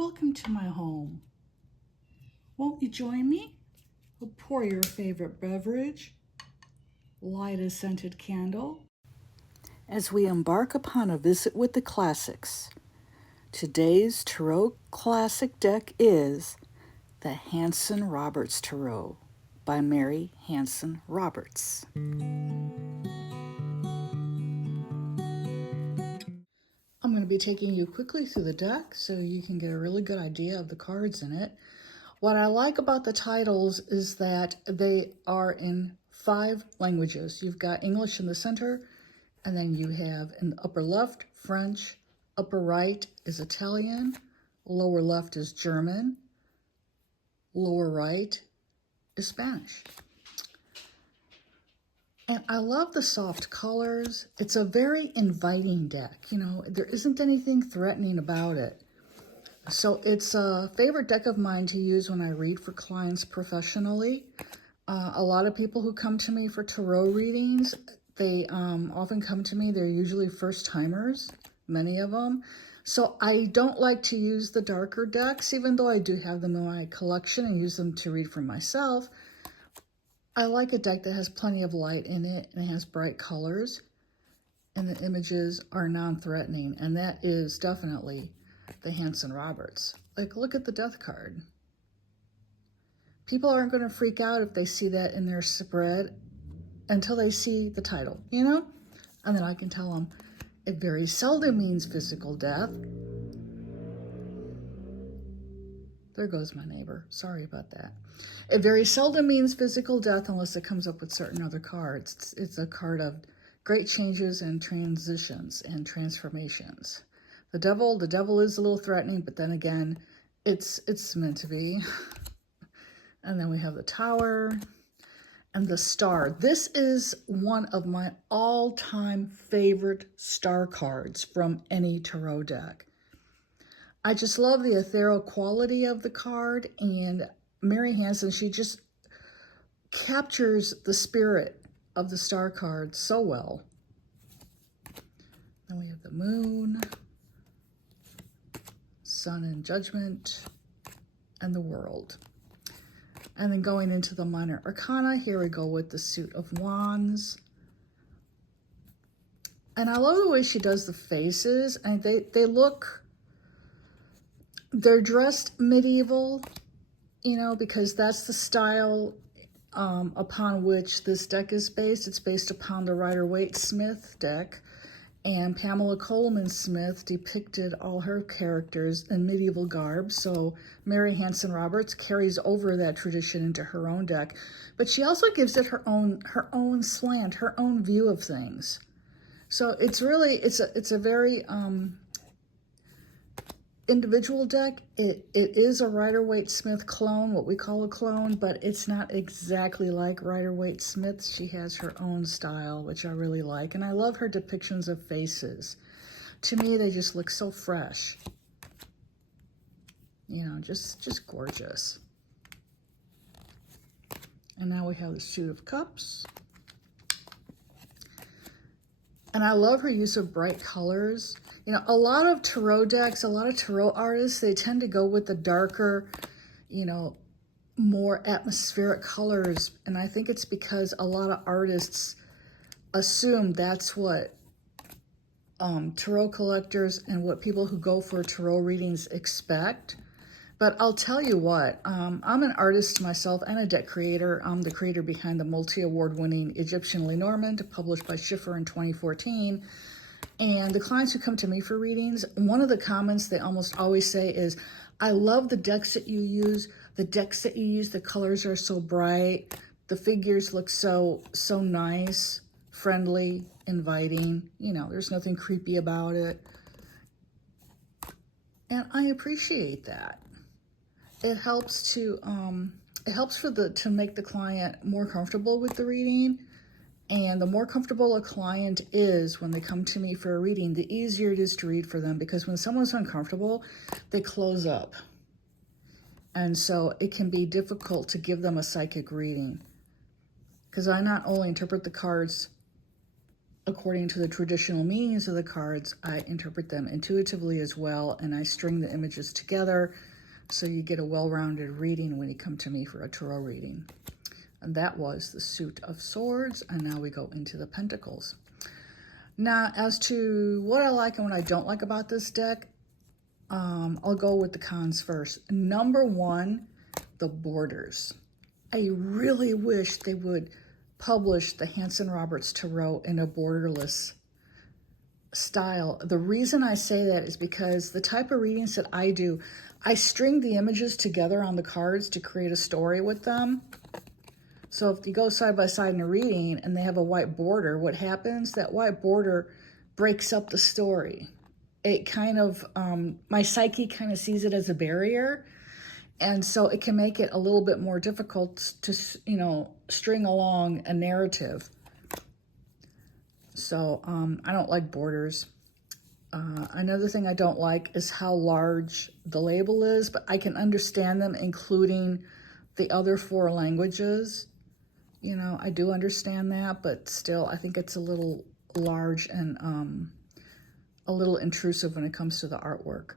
Welcome to my home. Won't you join me? We'll pour your favorite beverage, light a scented candle, as we embark upon a visit with the classics. Today's Tarot Classic deck is the Hanson-Roberts Tarot by Mary Hanson-Roberts. I'm going to be taking you quickly through the deck so you can get a really good idea of the cards in it. What I like about the titles is that they are in 5 languages. You've got English in the center, and then you have in the upper left, French, upper right is Italian, lower left is German, lower right is Spanish. And I love the soft colors. It's a very inviting deck. You know, there isn't anything threatening about it. So it's a favorite deck of mine to use when I read for clients professionally. A lot of people who come to me for tarot readings, they often come to me. They're usually first timers, many of them. So I don't like to use the darker decks, even though I do have them in my collection and use them to read for myself. I like a deck that has plenty of light in it and it has bright colors and the images are non-threatening, and that is definitely the Hanson-Roberts. Like, look at the death card. People aren't going to freak out if they see that in their spread until they see the title, you know? And then I can tell them it very seldom means physical death. There goes my neighbor. Sorry about that. It very seldom means physical death unless it comes up with certain other cards. It's a card of great changes and transitions and transformations. The devil is a little threatening, but then again, it's meant to be. And then we have the Tower and the Star. This is one of my all-time favorite star cards from any tarot deck. I just love the ethereal quality of the card, and Mary Hanson, she just captures the spirit of the star card so well. Then we have the Moon, Sun and Judgment, and the World. And then going into the minor arcana, here we go with the Suit of Wands. And I love the way she does the faces, and they look, they're dressed medieval, you know, because that's the style upon which this deck is based. It's based upon the Rider-Waite-Smith deck, and Pamela Coleman-Smith depicted all her characters in medieval garb. So Mary Hanson-Roberts carries over that tradition into her own deck, but she also gives it her own slant, her own view of things. So it's really, it's a very individual deck. It is a Rider-Waite-Smith clone, what we call a clone, but it's not exactly like Rider-Waite-Smith. She has her own style, which I really like, and I love her depictions of faces. To me, they just look so fresh. You know, just gorgeous. And now we have the Suit of Cups. And I love her use of bright colors. You know, a lot of tarot decks, a lot of tarot artists, they tend to go with the darker, you know, more atmospheric colors. And I think it's because a lot of artists assume that's what tarot collectors and what people who go for tarot readings expect. But I'll tell you what, I'm an artist myself and a deck creator. I'm the creator behind the multi-award-winning Egyptian Lenormand, published by Schiffer in 2014. And the clients who come to me for readings, one of the comments they almost always say is, I love the decks that you use. The decks that you use, the colors are so bright. The figures look so nice, friendly, inviting. You know, there's nothing creepy about it. And I appreciate that. It helps to make the client more comfortable with the reading. And the more comfortable a client is when they come to me for a reading, the easier it is to read for them, because when someone's uncomfortable, they close up. And so it can be difficult to give them a psychic reading, because I not only interpret the cards according to the traditional meanings of the cards, I interpret them intuitively as well, and I string the images together so you get a well-rounded reading when you come to me for a tarot reading. And that was the Suit of Swords, and now we go into the Pentacles. Now, as to what I like and what I don't like about this deck, I'll go with the cons first. Number one, the borders. I really wish they would publish the Hanson-Roberts Tarot in a borderless style. The reason I say that is because the type of readings that I do, I string the images together on the cards to create a story with them. So if you go side by side in a reading and they have a white border, what happens? That white border breaks up the story. It kind of, my psyche kind of sees it as a barrier. And so it can make it a little bit more difficult to, you know, string along a narrative. So I don't like borders. Another thing I don't like is how large the label is, but I can understand them including the other 4 languages. You know, I do understand that, but still I think it's a little large and a little intrusive when it comes to the artwork.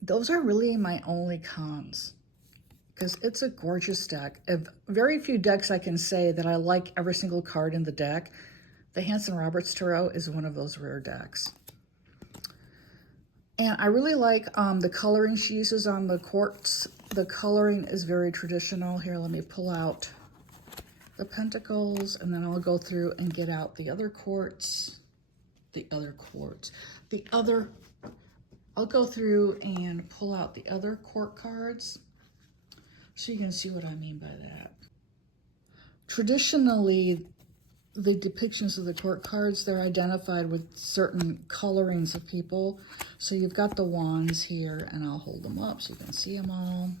Those are really my only cons, because it's a gorgeous deck. Of very few decks I can say that I like every single card in the deck. The Hanson-Roberts Tarot is one of those rare decks. And I really like the coloring she uses on the quartz. The coloring is very traditional. Here, let me pull out the Pentacles, and then I'll go through and get out the other quartz. I'll go through and pull out the other court cards so you can see what I mean by that. Traditionally, the depictions of the court cards, they're identified with certain colorings of people. So you've got the wands here, and I'll hold them up so you can see them all.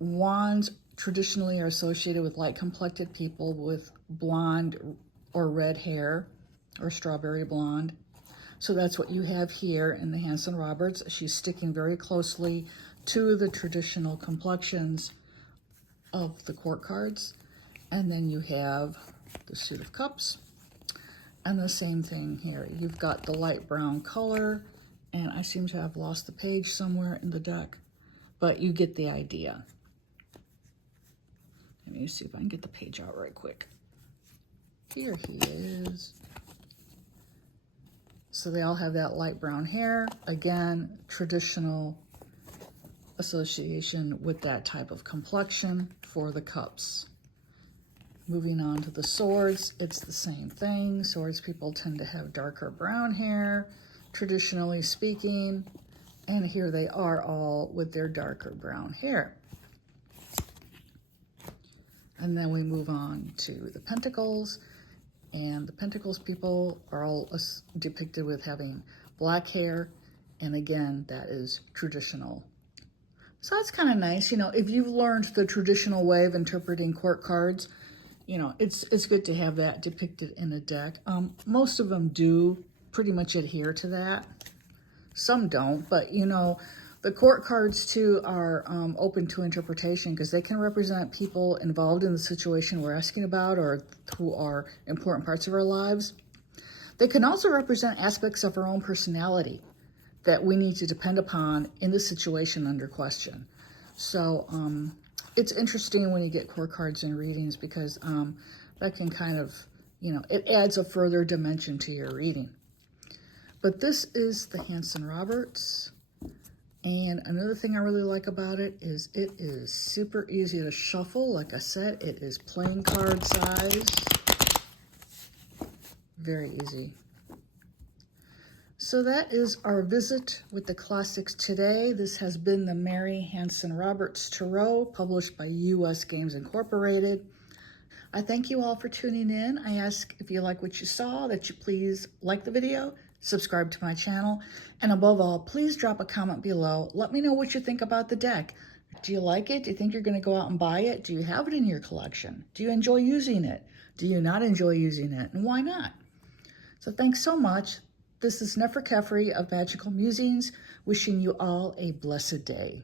Wands traditionally are associated with light-complected people with blonde or red hair or strawberry blonde. So that's what you have here in the Hanson-Roberts. She's sticking very closely to the traditional complexions of the court cards. And then you have the Suit of Cups. And the same thing here. You've got the light brown color. And I seem to have lost the page somewhere in the deck. But you get the idea. Let me see if I can get the page out right quick. Here he is. So they all have that light brown hair. Again, traditional association with that type of complexion for the cups. Moving on to the swords, it's the same thing. Swords people tend to have darker brown hair, traditionally speaking. And here they are all with their darker brown hair. And then we move on to the Pentacles. And the Pentacles people are all depicted with having black hair. And again, that is traditional. So that's kind of nice. You know, if you've learned the traditional way of interpreting court cards, you know, it's good to have that depicted in a deck. Most of them do pretty much adhere to that. Some don't, but you know, the court cards too are open to interpretation because they can represent people involved in the situation we're asking about or who are important parts of our lives. They can also represent aspects of our own personality that we need to depend upon in the situation under question. So it's interesting when you get court cards in readings because that can kind of, you know, it adds a further dimension to your reading. But this is the Hanson-Roberts. And another thing I really like about it is super easy to shuffle. Like I said, it is playing card size. Very easy. So that is our visit with the classics today. This has been the Mary Hanson-Roberts Tarot, published by U.S. Games Incorporated. I thank you all for tuning in. I ask if you like what you saw that you please like the video, subscribe to my channel, and above all, please drop a comment below. Let me know what you think about the deck. Do you like it? Do you think you're going to go out and buy it? Do you have it in your collection? Do you enjoy using it? Do you not enjoy using it? And why not? So thanks so much. This is Neferkefri of Magical Musings, wishing you all a blessed day.